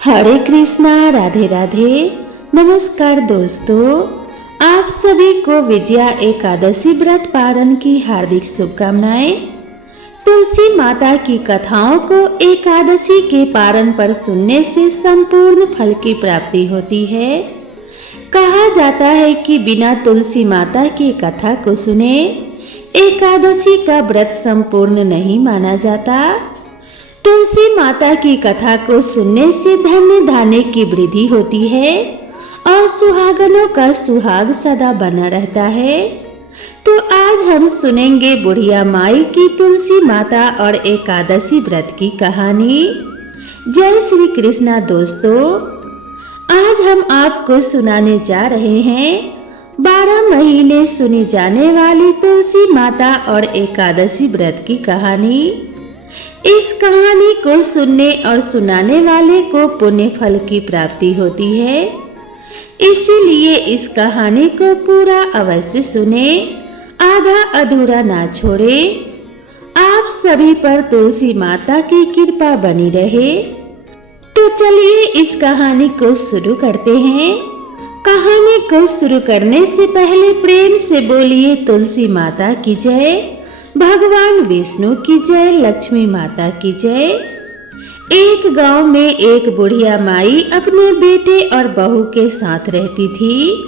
हरे कृष्णा, राधे राधे। नमस्कार दोस्तों, आप सभी को विजया एकादशी व्रत पारण की हार्दिक शुभकामनाएं। तुलसी माता की कथाओं को एकादशी के पारण पर सुनने से संपूर्ण फल की प्राप्ति होती है। कहा जाता है कि बिना तुलसी माता की कथा को सुने एकादशी का व्रत संपूर्ण नहीं माना जाता। तुलसी माता की कथा को सुनने से धन्य धान्य की वृद्धि होती है और सुहागनों का सुहाग सदा बना रहता है। तो आज हम सुनेंगे बुढ़िया माई की तुलसी माता और एकादशी व्रत की कहानी। जय श्री कृष्णा दोस्तों, आज हम आपको सुनाने जा रहे हैं 12 महीने सुनी जाने वाली तुलसी माता और एकादशी व्रत की कहानी। इस कहानी को सुनने और सुनाने वाले को पुण्य फल की प्राप्ति होती है, इसीलिए इस कहानी को पूरा अवश्य सुने, आधा अधूरा ना छोड़े। आप सभी पर तुलसी माता की कृपा बनी रहे। तो चलिए इस कहानी को शुरू करते हैं। कहानी को शुरू करने से पहले प्रेम से बोलिए तुलसी माता की जय, भगवान विष्णु की जय, लक्ष्मी माता की जय। एक गांव में एक बुढ़िया माई अपने बेटे और बहू के साथ रहती थी।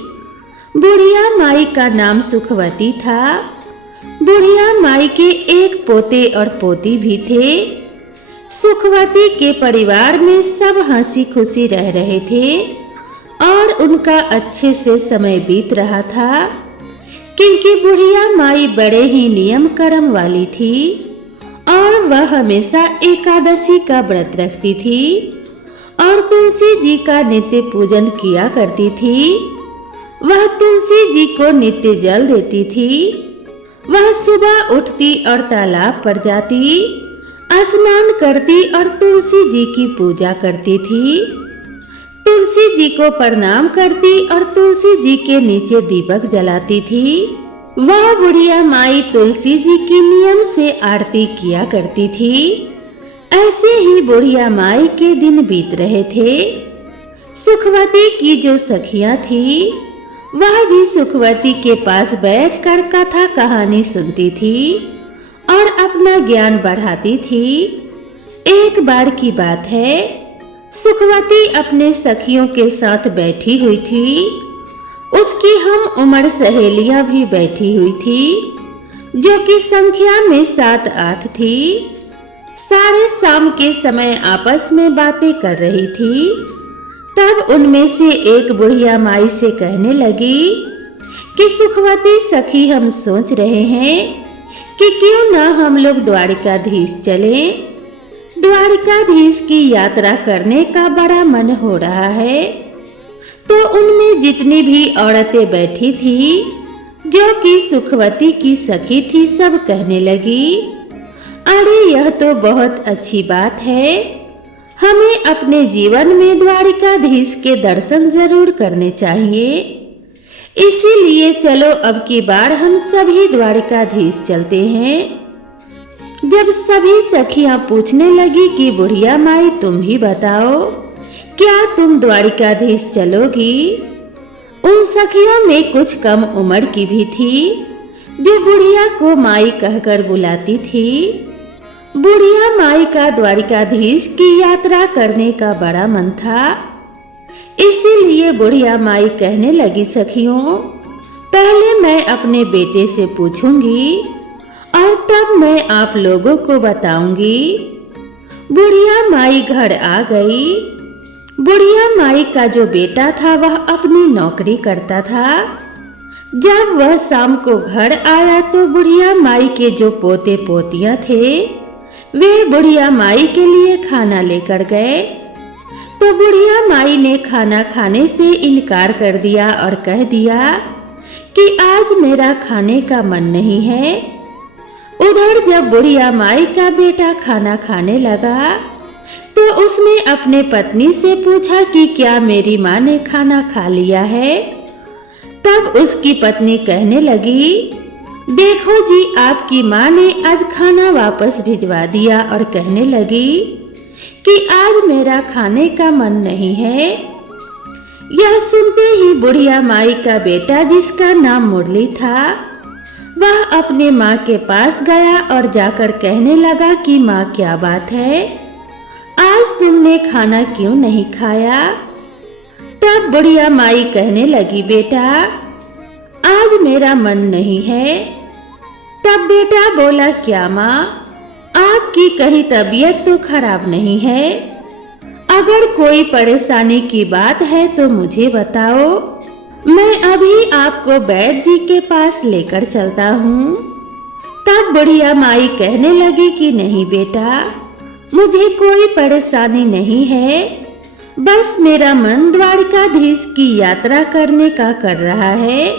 बुढ़िया माई का नाम सुखवती था। बुढ़िया माई के एक पोते और पोती भी थे। सुखवती के परिवार में सब हंसी खुशी रह रहे थे और उनका अच्छे से समय बीत रहा था, क्योंकि बुढ़िया माई बड़े ही नियम कर्म वाली थी और वह हमेशा एकादशी का व्रत रखती थी और तुलसी जी का नित्य पूजन किया करती थी। वह तुलसी जी को नित्य जल देती थी। वह सुबह उठती और तालाब पर जाती, स्नान करती और तुलसी जी की पूजा करती थी। तुलसी जी को प्रणाम करती और तुलसी जी के नीचे दीपक जलाती थी। वह बुढ़िया माई तुलसी जी की नियम से आरती किया करती थी। ऐसे ही बुढ़िया माई के दिन बीत रहे थे। सुखवती की जो सखियां थी, वह भी सुखवती के पास बैठकर कथा कहानी सुनती थी और अपना ज्ञान बढ़ाती थी। एक बार की बात है, सुखवती अपने सखियों के साथ बैठी हुई थी। उसकी हम उम्र सहेलियां भी बैठी हुई थी, जो कि संख्या में 7-8 थी। सारे शाम के समय आपस में बातें कर रही थी। तब उनमें से एक बुढ़िया माई से कहने लगी कि सुखवती सखी, हम सोच रहे हैं कि क्यों ना हम लोग द्वारिकाधीश चलें। द्वारिकाधीश की यात्रा करने का बड़ा मन हो रहा है। तो उनमें जितनी भी औरतें बैठी थी, जो कि सुखवती की सखी थी, सब कहने लगी, अरे यह तो बहुत अच्छी बात है। हमें अपने जीवन में द्वारिकाधीश के दर्शन जरूर करने चाहिए। इसीलिए चलो अब की बार हम सभी द्वारिकाधीश चलते हैं। जब सभी सखियां पूछने लगी कि बुढ़िया माई तुम भी बताओ, क्या तुम द्वारिकाधीश चलोगी? उन सखियों में कुछ कम उम्र की भी थी, जो बुढ़िया को माई कहकर बुलाती थी। बुढ़िया माई का द्वारिकाधीश की यात्रा करने का बड़ा मन था। इसीलिए बुढ़िया माई कहने लगी, सखियों, पहले मैं अपने बेटे से पूछूंगी और तब मैं आप लोगों को बताऊंगी। बुढ़िया माई घर आ गई। बुढ़िया माई का जो बेटा था, वह अपनी नौकरी करता था। जब वह शाम को घर आया तो बुढ़िया माई के जो पोते पोतियां थे, वे बुढ़िया माई के लिए खाना लेकर गए। तो बुढ़िया माई ने खाना खाने से इनकार कर दिया और कह दिया कि आज मेरा खाने का मन नहीं है। उधर जब बुढ़िया माई का बेटा खाना खाने लगा, तो उसने अपने पत्नी से पूछा कि क्या मेरी माँ ने खाना खा लिया है? तब उसकी पत्नी कहने लगी, देखो जी, आपकी माँ ने आज खाना वापस भिजवा दिया और कहने लगी कि आज मेरा खाने का मन नहीं है। यह सुनते ही बुढ़िया माई का बेटा, जिसका नाम मुरली था, वह अपने माँ के पास गया और जाकर कहने लगा कि माँ, क्या बात है, आज तुमने खाना क्यों नहीं खाया? तब बुढ़िया माई कहने लगी, बेटा आज मेरा मन नहीं है। तब बेटा बोला, क्या माँ, आपकी कहीं तबीयत तो खराब नहीं है? अगर कोई परेशानी की बात है तो मुझे बताओ, मैं अभी आपको वैद्य जी के पास लेकर चलता हूँ। तब बुढ़िया माई कहने लगी कि नहीं बेटा, मुझे कोई परेशानी नहीं है, बस मेरा मन द्वारकाधीश की यात्रा करने का कर रहा है।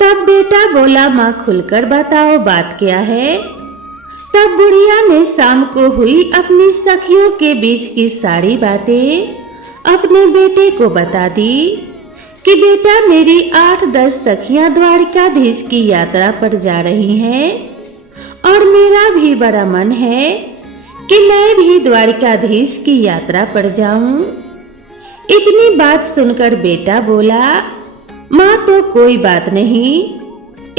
तब बेटा बोला, माँ खुलकर बताओ बात क्या है? तब बुढ़िया ने शाम को हुई अपनी सखियों के बीच की सारी बातें अपने बेटे को बता दी कि बेटा, मेरी 8-10 सखियां द्वारकाधीश की यात्रा पर जा रही हैं और मेरा भी बड़ा मन है कि मैं भी द्वारकाधीश की यात्रा पर जाऊं। इतनी बात सुनकर बेटा बोला, माँ तो कोई बात नहीं,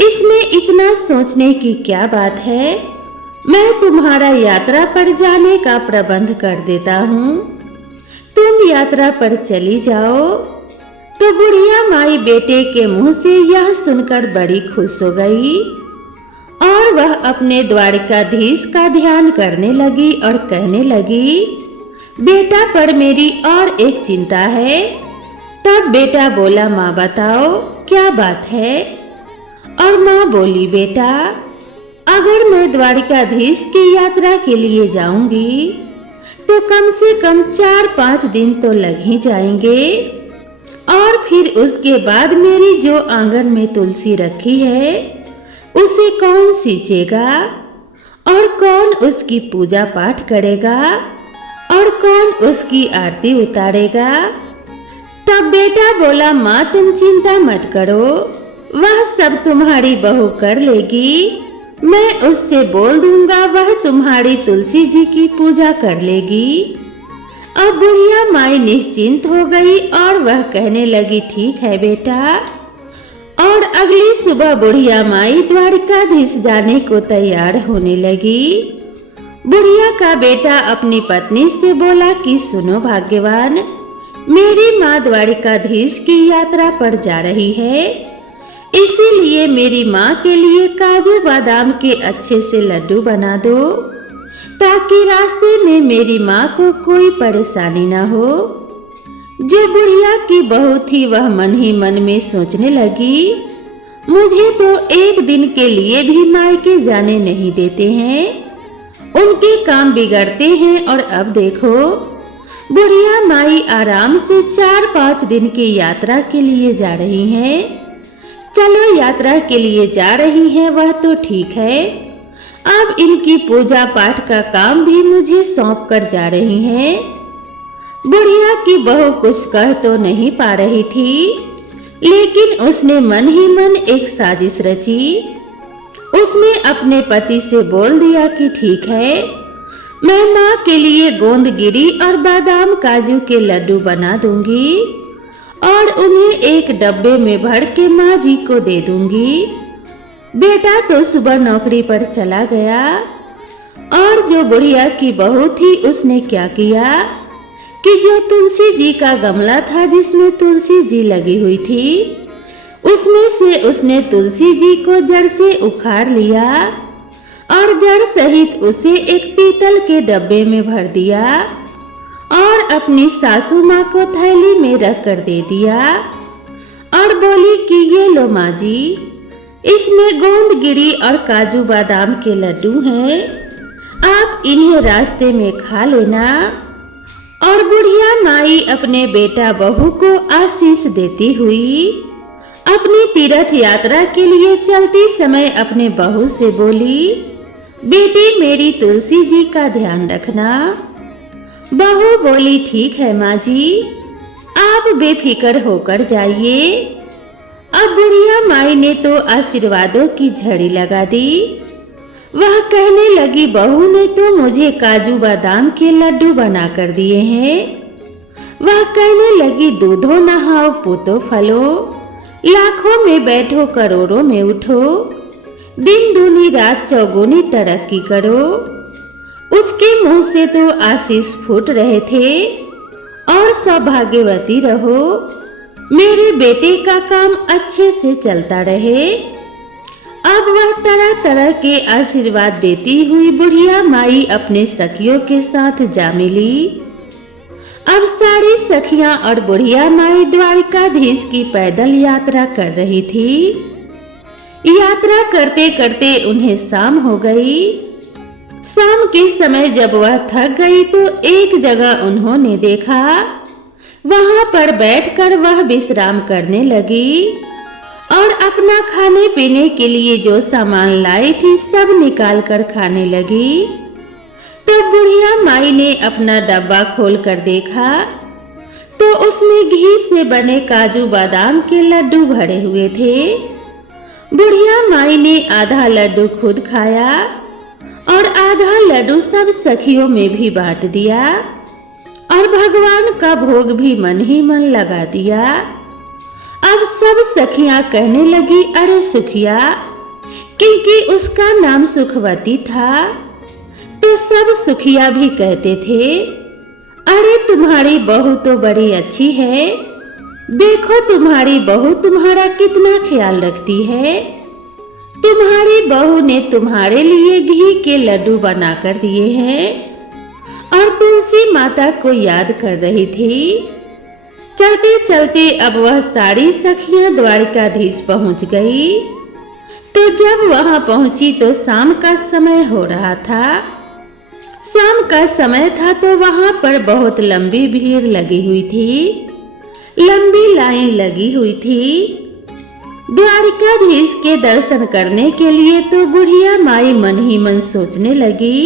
इसमें इतना सोचने की क्या बात है, मैं तुम्हारा यात्रा पर जाने का प्रबंध कर देता हूँ, तुम यात्रा पर चली जाओ। तो बुढ़िया माई बेटे के मुंह से यह सुनकर बड़ी खुश हो गई और वह अपने द्वारकाधीश का ध्यान करने लगी और कहने लगी, बेटा पर मेरी और एक चिंता है। तब बेटा बोला, माँ बताओ क्या बात है? और माँ बोली, बेटा अगर मैं द्वारकाधीश की यात्रा के लिए जाऊंगी तो कम से कम 4-5 दिन तो लग ही जाएंगे, और फिर उसके बाद मेरी जो आंगन में तुलसी रखी है उसे कौन सींचेगा और कौन उसकी पूजा पाठ करेगा और कौन उसकी आरती उतारेगा? तब बेटा बोला, माँ तुम चिंता मत करो, वह सब तुम्हारी बहू कर लेगी, मैं उससे बोल दूंगा, वह तुम्हारी तुलसी जी की पूजा कर लेगी। अब बुढ़िया माई निश्चिंत हो गई और वह कहने लगी, ठीक है बेटा। और अगली सुबह बुढ़िया माई द्वारकाधीश जाने को तैयार होने लगी। बुढ़िया का बेटा अपनी पत्नी से बोला कि सुनो भाग्यवान, मेरी माँ द्वारकाधीश की यात्रा पर जा रही है, इसीलिए मेरी माँ के लिए काजू बादाम के अच्छे से लड्डू बना दो, ताकि रास्ते में मेरी माँ को कोई परेशानी ना हो। जो बुढ़िया की बहू थी वह मन ही मन में सोचने लगी, मुझे तो एक दिन के लिए भी मायके जाने नहीं देते हैं, उनके काम बिगड़ते हैं, और अब देखो बुढ़िया माई आराम से 4-5 दिन की यात्रा के लिए जा रही हैं। चलो यात्रा के लिए जा रही हैं वह तो ठीक है, अब इनकी पूजा पाठ का काम भी मुझे सौंप कर जा रही हैं। बुढ़िया की बहू कुछ कह तो नहीं पा रही थी, लेकिन उसने मन ही मन एक साजिश रची। उसने अपने पति से बोल दिया कि ठीक है, मैं माँ के लिए गोंदगिरी और बादाम काजू के लड्डू बना दूंगी और उन्हें एक डब्बे में भर के माँ जी को दे दूंगी। बेटा तो सुबह नौकरी पर चला गया और जो बुढ़िया की बहू थी उसने क्या किया कि जो तुलसी जी का गमला था जिसमें तुलसी जी लगी हुई थी, उसमें से उसने तुलसी जी को जड़ से उखाड़ लिया और जड़ सहित उसे एक पीतल के डब्बे में भर दिया और अपनी सासू माँ को थैली में रख कर दे दिया और बोली कि ये लो माँ जी, इसमें गोंदगिरी और काजू बादाम के लड्डू हैं, आप इन्हें रास्ते में खा लेना। और बुढ़िया माई अपने बेटा बहू को आशीष देती हुई अपनी तीर्थ यात्रा के लिए चलते समय अपने बहू से बोली, बेटी मेरी तुलसी जी का ध्यान रखना। बहू बोली, ठीक है माँ जी, आप बेफिक्र होकर जाइए। अब बुढ़िया माई ने तो आशीर्वादों की झड़ी लगा दी वह कहने लगी, बहू ने तो मुझे काजू बादाम के लड्डू बना कर दिए हैं। वह कहने लगी, दूधो नहाओ पूतो फलो, लाखों में बैठो करोड़ों में उठो, दिन दूनी रात चौगुनी तरक्की करो। उसके मुंह से तो आशीष फूट रहे थे, और सौभाग्यवती रहो, मेरे बेटे का काम अच्छे से चलता रहे। अब वह तरह तरह के आशीर्वाद देती हुई बुढ़िया माई अपने सखियों के साथ जा मिली। अब सारी सखियां और बुढ़िया माई द्वारिकाधीश की पैदल यात्रा कर रही थी। यात्रा करते करते उन्हें शाम हो गई। शाम के समय जब वह थक गई तो एक जगह उन्होंने देखा, वहां पर बैठकर वह विश्राम करने लगी और अपना खाने पीने के लिए जो सामान लाई थी सब निकाल कर खाने लगी। तब बुढ़िया माई ने अपना डब्बा खोलकर देखा तो उसमें घी से बने काजू बादाम के लड्डू भरे हुए थे। बुढ़िया माई ने आधा लड्डू खुद खाया और आधा लड्डू सब सखियों में भी बांट दिया और भगवान का भोग भी मन ही मन लगा दिया। अब सब सखियां कहने लगी, अरे सुखिया, क्योंकि उसका नाम सुखवती था तो सब सुखिया भी कहते थे, अरे तुम्हारी बहू तो बड़ी अच्छी है, देखो तुम्हारी बहू तुम्हारा कितना ख्याल रखती है। तुम्हारी बहू ने तुम्हारे लिए घी के लड्डू बनाकर दिए हैं और तुलसी माता को याद कर रही थी। चलते चलते अब वह सारी सखियां द्वारिकाधीश पहुंच गई। तो जब वहां पहुंची तो शाम का समय हो रहा था। शाम का समय था तो वहां पर बहुत लंबी भीड़ लगी हुई थी, लंबी लाइन लगी हुई थी। द्वारिकाधीश के दर्शन करने के लिए तो बुढ़िया माई मन ही मन सोचने लगी,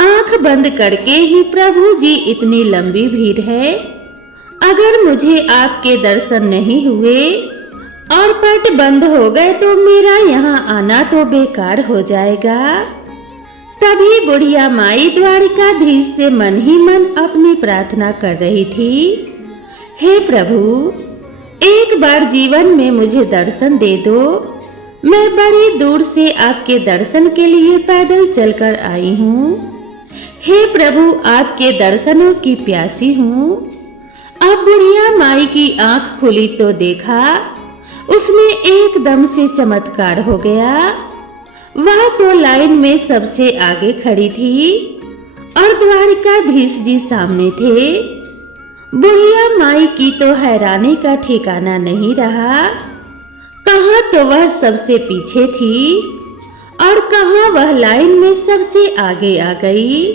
आंख बंद करके ही प्रभु जी इतनी लंबी भीड़ है, अगर मुझे आपके दर्शन नहीं हुए और पट बंद हो गए तो मेरा यहाँ आना तो बेकार हो जाएगा। तभी बुढ़िया माई द्वारिकाधीश से मन ही मन अपनी प्रार्थना कर रही थी, हे प्रभु, एक बार जीवन में मुझे दर्शन दे दो। मैं बड़ी दूर से आपके दर्शन के लिए पैदल चलकर आई हूँ। हे प्रभु, आपके दर्शनों की प्यासी हूँ। अब बुढ़िया माई की आंख खुली तो देखा उसमें एकदम से चमत्कार हो गया। वह तो लाइन में सबसे आगे खड़ी थी और द्वारिकाधीश जी सामने थे। बुढ़िया माई की तो हैरानी का ठिकाना नहीं रहा, कहाँ तो वह सबसे पीछे थी और कहाँ वह लाइन में सबसे आगे आ गई।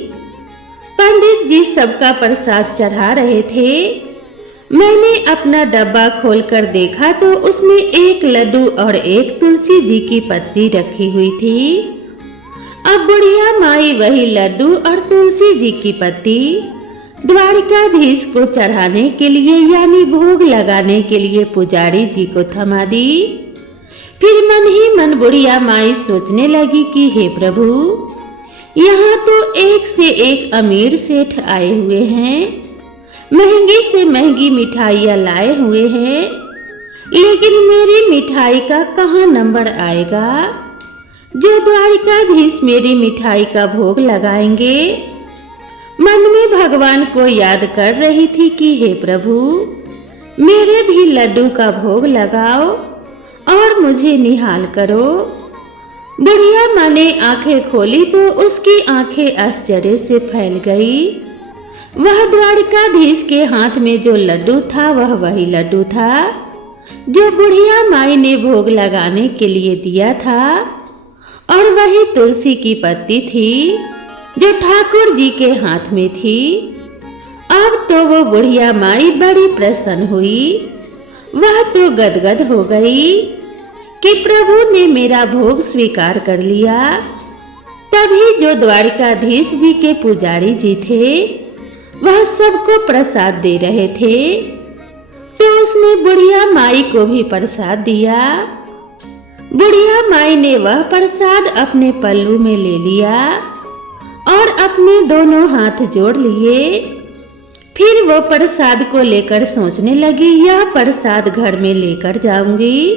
पंडित जी सबका प्रसाद चढ़ा रहे थे। मैंने अपना डब्बा खोलकर देखा तो उसमें एक लड्डू और एक तुलसी जी की पत्ती रखी हुई थी। अब बुढ़िया माई वही लड्डू और तुलसी जी की पत्ती द्वारिकाधीश को चढ़ाने के लिए यानी भोग लगाने के लिए पुजारी जी को थमा दी। फिर मन ही मन बुढ़िया माई सोचने लगी कि हे प्रभु, यहाँ तो एक से एक अमीर सेठ आए हुए हैं, महंगी से महंगी मिठाइयाँ लाए हुए हैं, लेकिन मेरी मिठाई का कहाँ नंबर आएगा जो द्वारिकाधीश मेरी मिठाई का भोग लगाएंगे। मन में भगवान को याद कर रही थी कि हे प्रभु, मेरे भी लड्डू का भोग लगाओ और मुझे निहाल करो। बुढ़िया माँ ने आंखें खोली तो उसकी आंखें आश्चर्य से फैल गई। वह द्वारिकाधीश के हाथ में जो लड्डू था वह वही लड्डू था जो बुढ़िया माई ने भोग लगाने के लिए दिया था, और वही तुलसी की पत्ती थी जो ठाकुर जी के हाथ में थी। अब तो वो बुढ़िया माई बड़ी प्रसन्न हुई। वह तो गदगद हो गई कि प्रभु ने मेरा भोग स्वीकार कर लिया। तभी जो द्वारिकाधीश जी के पुजारी जी थे वह सबको प्रसाद दे रहे थे, तो उसने बुढ़िया माई को भी प्रसाद दिया। बुढ़िया माई ने वह प्रसाद अपने पल्लू में ले लिया और अपने दोनों हाथ जोड़ लिए। फिर वो प्रसाद को लेकर सोचने लगी, यह प्रसाद घर में लेकर जाऊंगी,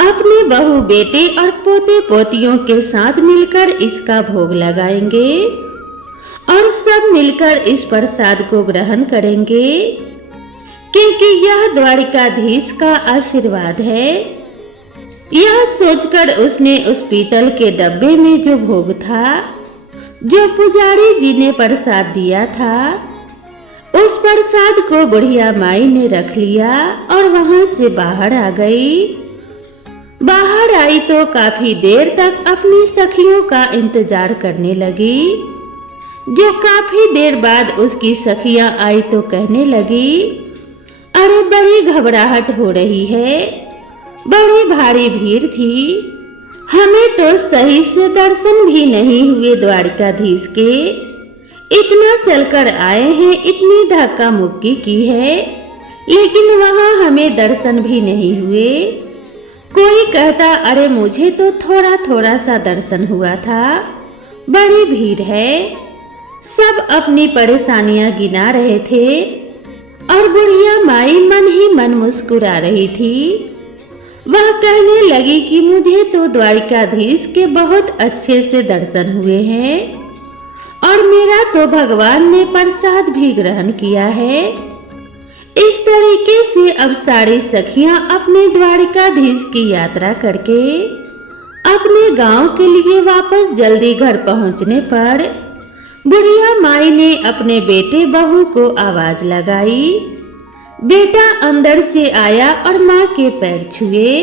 अपने बहू बेटे और पोते पोतियों के साथ मिलकर इसका भोग लगाएंगे और सब मिलकर इस प्रसाद को ग्रहण करेंगे, क्योंकि यह द्वारिकाधीश का आशीर्वाद है। यह सोचकर उसने उस पीतल के डब्बे में जो भोग था, जो पुजारी जी ने प्रसाद दिया था, उस प्रसाद को बुढ़िया माई ने रख लिया और वहां से बाहर आ गई। बाहर आई तो काफी देर तक अपनी सखियों का इंतजार करने लगी। जो काफी देर बाद उसकी सखियां आई तो कहने लगी, अरे बड़ी घबराहट हो रही है, बड़ी भारी भीड़ थी, हमें तो सही से दर्शन भी नहीं हुए द्वारिकाधीश के, इतना चलकर आए हैं, इतनी धक्का मुक्की की है, लेकिन वहां हमें दर्शन भी नहीं हुए। कोई कहता, अरे मुझे तो थोड़ा थोड़ा सा दर्शन हुआ था, बड़ी भीड़ है। सब अपनी परेशानियां गिना रहे थे और बुढ़िया माई मन ही मन मुस्कुरा रही थी। वह कहने लगी कि मुझे तो द्वारिकाधीश के बहुत अच्छे से दर्शन हुए हैं और मेरा तो भगवान ने प्रसाद भी ग्रहण किया है। इस तरीके से अब सारी सखियां अपने द्वारिकाधीश की यात्रा करके अपने गांव के लिए वापस जल्दी घर पहुंचने पर बुढ़िया माई ने अपने बेटे बहू को आवाज लगाई। बेटा अंदर से आया और माँ के पैर छुए।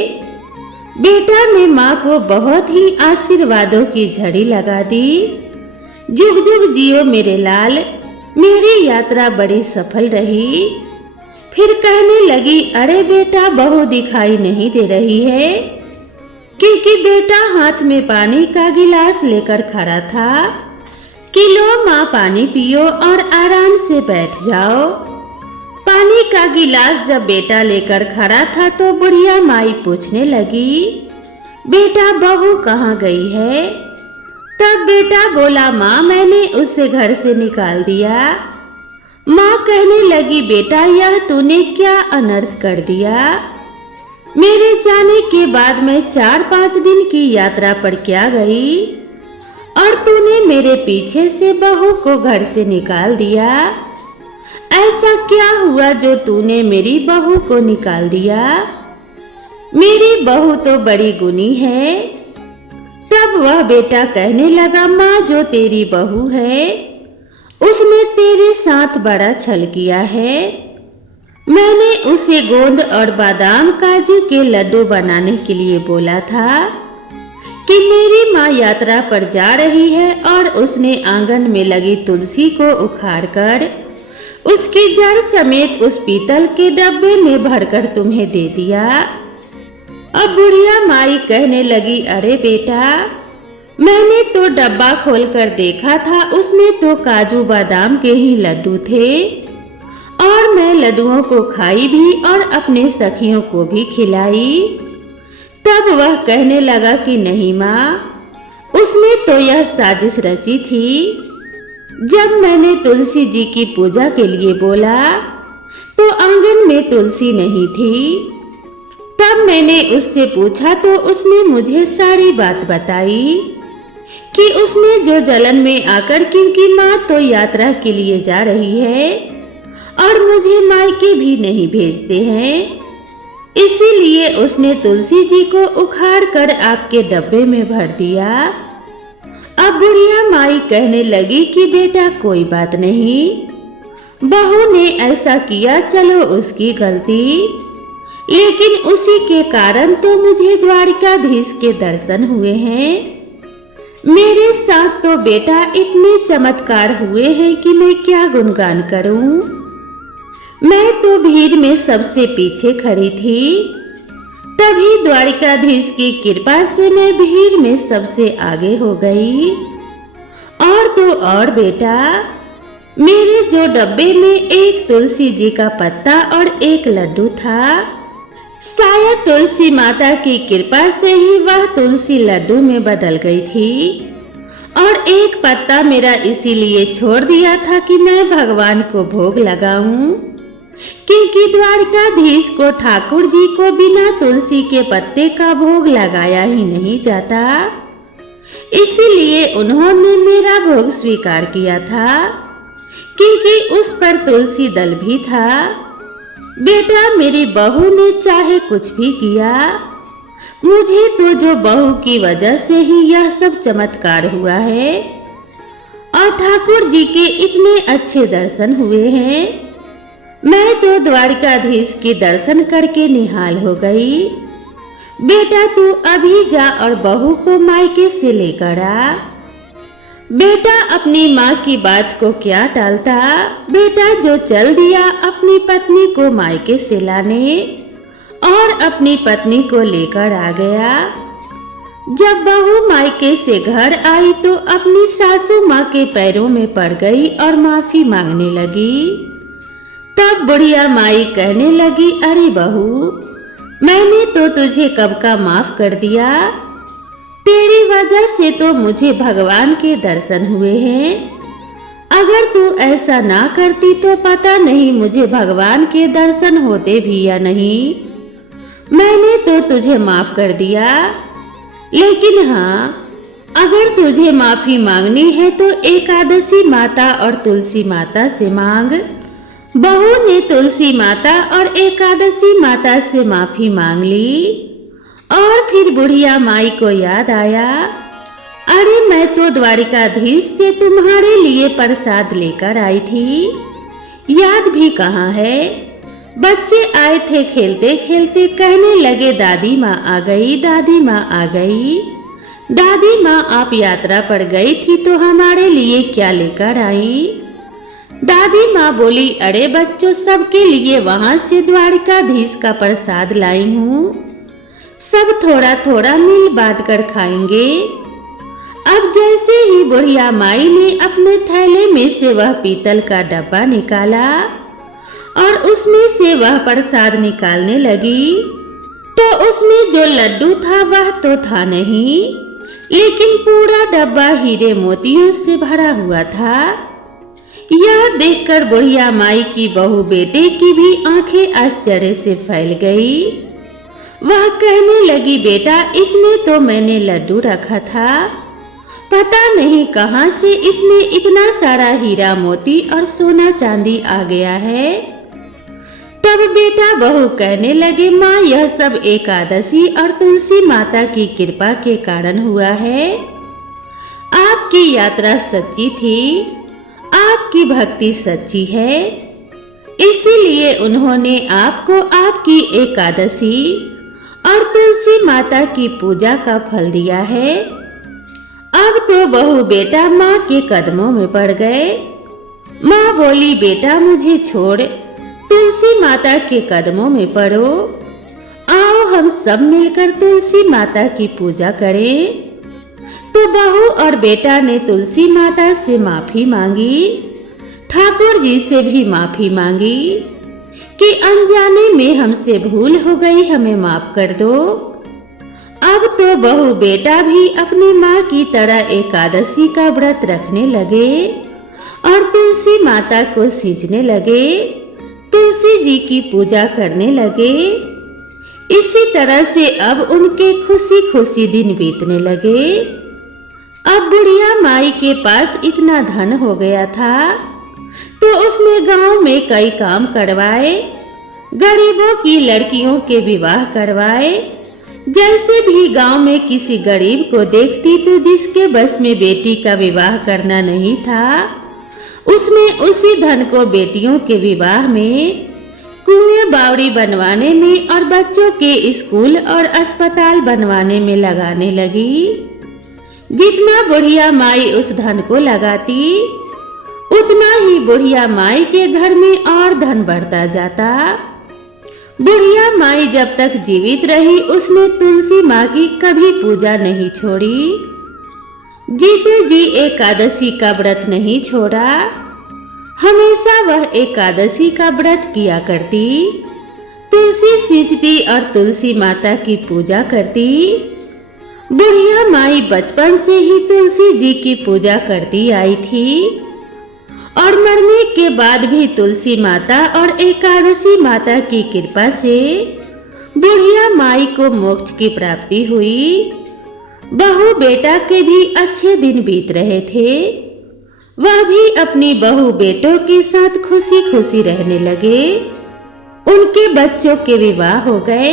बेटा ने माँ को बहुत ही आशीर्वादों की झड़ी लगा दी। जुग जुग जियो मेरे लाल, मेरी यात्रा बड़ी सफल रही। फिर कहने लगी, अरे बेटा बहू दिखाई नहीं दे रही है, क्योंकि बेटा हाथ में पानी का गिलास लेकर खड़ा था कि लो माँ पानी पियो और आराम से बैठ जाओ। पानी का गिलास जब बेटा लेकर खड़ा था तो बुढ़िया माई पूछने लगी, बेटा बहू कहाँ गई है? तब बेटा बोला, माँ मैंने उसे घर से निकाल दिया। माँ कहने लगी, बेटा यह तूने क्या अनर्थ कर दिया? मेरे जाने के बाद मैं 4-5 दिन की यात्रा पर क्या गई और तूने मेरे पीछे से बहू को घर से निकाल दिया। ऐसा क्या हुआ जो तूने मेरी बहू को निकाल दिया? मेरी बहू तो बड़ी गुणी है। तब वह बेटा कहने लगा, माँ जो तेरी बहू है उसने तेरे साथ बड़ा छल किया है। मैंने उसे गोंद और बादाम काजू के लड्डू बनाने के लिए बोला था कि मेरी माँ यात्रा पर जा रही है और उसने आंगन में लगी तुलसी को उखाड़कर उसकी जड़ समेत उस पीतल के डब्बे में भरकर तुम्हें दे दिया। अब बुढ़िया माई कहने लगी, अरे बेटा मैंने तो डब्बा खोलकर देखा था, उसमें तो काजू बादाम के ही लड्डू थे और मैं लड्डुओं को खाई भी और अपने सखियों को भी खिलाई। तब वह कहने लगा कि नहीं माँ, उसने तो यह साजिश रची थी। जब मैंने तुलसी जी की पूजा के लिए बोला तो आंगन में तुलसी नहीं थी। तब मैंने उससे पूछा तो उसने मुझे सारी बात बताई कि उसने जो जलन में आकर, क्योंकि माँ तो यात्रा के लिए जा रही है और मुझे मायके भी नहीं भेजते हैं, इसीलिए उसने तुलसी जी को उखाड़ कर आपके डब्बे में भर दिया। अब बुढ़िया माई कहने लगी कि बेटा कोई बात नहीं, बहू ने ऐसा किया, चलो उसकी गलती, लेकिन उसी के कारण तो मुझे द्वारिकाधीश के दर्शन हुए हैं। मेरे साथ तो बेटा इतने चमत्कार हुए हैं कि मैं क्या गुणगान करूं। मैं तो भीड़ में सबसे पीछे खड़ी थी, तभी द्वारिकाधीश की कृपा से मैं भीड़ में सबसे आगे हो गई। और तो और बेटा, मेरे जो डब्बे में एक तुलसी जी का पत्ता और एक लड्डू था, शायद तुलसी माता की कृपा से ही वह तुलसी लड्डू में बदल गई थी और एक पत्ता मेरा इसीलिए छोड़ दिया था कि मैं भगवान को भोग लगाऊं, क्योंकि द्वारकाधीश को ठाकुर जी को बिना तुलसी के पत्ते का भोग लगाया ही नहीं जाता। इसीलिए उन्होंने मेरा भोग स्वीकार किया था, क्योंकि उस पर तुलसी दल भी था। बेटा, मेरी बहू ने चाहे कुछ भी किया, मुझे तो जो बहू की वजह से ही यह सब चमत्कार हुआ है और ठाकुर जी के इतने अच्छे दर्शन हुए हैं। मैं तो द्वारकाधीश के दर्शन करके निहाल हो गई। बेटा, तू अभी जा और बहू को मायके से लेकर आ। बेटा, अपनी माँ की बात को क्या टालता। बेटा जो चल दिया अपनी पत्नी को मायके से लाने और अपनी पत्नी को लेकर आ गया। जब बहू मायके से घर आई तो अपनी सासू माँ के पैरों में पड़ गई और माफी मांगने लगी। तब बुढ़िया माई कहने लगी, अरे बहू, मैंने तो तुझे कब का माफ कर दिया। तेरी वजह से तो मुझे भगवान के दर्शन हुए हैं। अगर तू ऐसा ना करती तो पता नहीं मुझे भगवान के दर्शन होते भी या नहीं। मैंने तो तुझे माफ कर दिया, लेकिन हाँ, अगर तुझे माफी मांगनी है तो एकादशी माता और तुलसी माता से मांग। बहू ने तुलसी माता और एकादशी माता से माफी मांग ली और फिर बुढ़िया माई को याद आया, अरे मैं तो द्वारिकाधीश से तुम्हारे लिए प्रसाद लेकर आई थी, याद भी कहाँ है। बच्चे आए थे खेलते खेलते, कहने लगे दादी माँ आ गई, दादी माँ आ गई। दादी माँ, आप यात्रा पर गई थी तो हमारे लिए क्या लेकर आई। दादी माँ बोली, अरे बच्चों, सबके लिए वहां से द्वारकाधीश का प्रसाद लाई हूँ, सब थोड़ा थोड़ा मिल बांट कर खाएंगे। अब जैसे ही बुढ़िया माई ने अपने थैले में से वह पीतल का डब्बा निकाला और उसमें से वह प्रसाद निकालने लगी तो उसमें जो लड्डू था वह तो था नहीं, लेकिन पूरा डब्बा हीरे मोतियों से भरा हुआ था। यह देखकर बुढ़िया माई की बहू बेटे की भी आंखें आश्चर्य से फैल गई। वह कहने लगी, बेटा, इसमें तो मैंने लड्डू रखा था, पता नहीं कहां से इसमें इतना सारा हीरा मोती और सोना चांदी आ गया है। तब बेटा बहू कहने लगे, माँ, यह सब एकादशी और तुलसी माता की कृपा के कारण हुआ है। आपकी यात्रा सच्ची थी, आपकी भक्ति सच्ची है, इसीलिए उन्होंने आपको आपकी एकादशी और तुलसी माता की पूजा का फल दिया है। अब तो बहू बेटा माँ के कदमों में पड़ गए। माँ बोली, बेटा मुझे छोड़, तुलसी माता के कदमों में पड़ो। आओ हम सब मिलकर तुलसी माता की पूजा करें। तो बहू और बेटा ने तुलसी माता से माफी मांगी, ठाकुर जी से भी माफी मांगी कि अनजाने में हमसे भूल हो गई, हमें माफ कर दो। अब तो बहू बेटा भी अपनी माँ की तरह एकादशी का व्रत रखने लगे और तुलसी माता को सींचने लगे, तुलसी जी की पूजा करने लगे। इसी तरह से अब उनके खुशी खुशी दिन बीतने लगे। अब बुढ़िया माई के पास इतना धन हो गया था तो उसने गांव में कई काम करवाए, गरीबों की लड़कियों के विवाह करवाए। जैसे भी गांव में किसी गरीब को देखती तो जिसके बस में बेटी का विवाह करना नहीं था, उसने उसी धन को बेटियों के विवाह में, कुएं बावड़ी बनवाने में और बच्चों के स्कूल और अस्पताल बनवाने में लगाने लगी। जितना बुढ़िया माई उस धन को लगाती, उतना ही बुढ़िया माई के घर में और धन बढ़ता जाता। बुढ़िया माई जब तक जीवित रही उसने तुलसी माँ की कभी पूजा नहीं छोड़ी, जीते जी एकादशी का व्रत नहीं छोड़ा। हमेशा वह एकादशी का व्रत किया करती। तुलसी सींचती और तुलसी माता की पूजा करती। बुढ़िया माई बचपन से ही तुलसी जी की पूजा करती आई थी और मरने के बाद भी तुलसी माता और एकादशी माता की कृपा से बुढ़िया माई को मोक्ष की प्राप्ति हुई। बहू बेटा के भी अच्छे दिन बीत रहे थे। वह भी अपनी बहू बेटों के साथ खुशी खुशी रहने लगे। उनके बच्चों के विवाह हो गए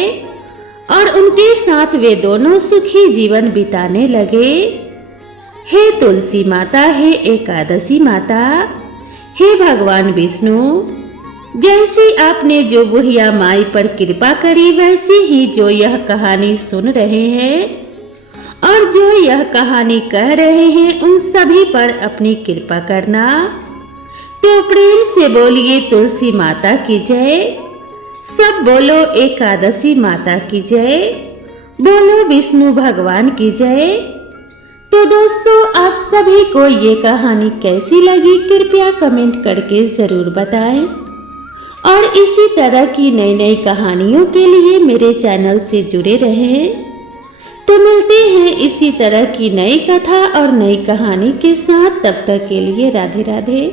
और उनके साथ वे दोनों सुखी जीवन बिताने लगे। हे तुलसी माता, हे एकादशी माता, हे भगवान विष्णु, जैसी आपने जो बुढ़िया माई पर कृपा करी वैसी ही जो यह कहानी सुन रहे हैं और जो यह कहानी कह रहे हैं उन सभी पर अपनी कृपा करना। तो प्रेम से बोलिए तुलसी माता की जय, सब बोलो एकादशी माता की जय, बोलो विष्णु भगवान की जय। तो दोस्तों, आप सभी को ये कहानी कैसी लगी कृपया कमेंट करके ज़रूर बताएं और इसी तरह की नई नई कहानियों के लिए मेरे चैनल से जुड़े रहें। तो मिलते हैं इसी तरह की नई कथा और नई कहानी के साथ। तब तक के लिए राधे राधे।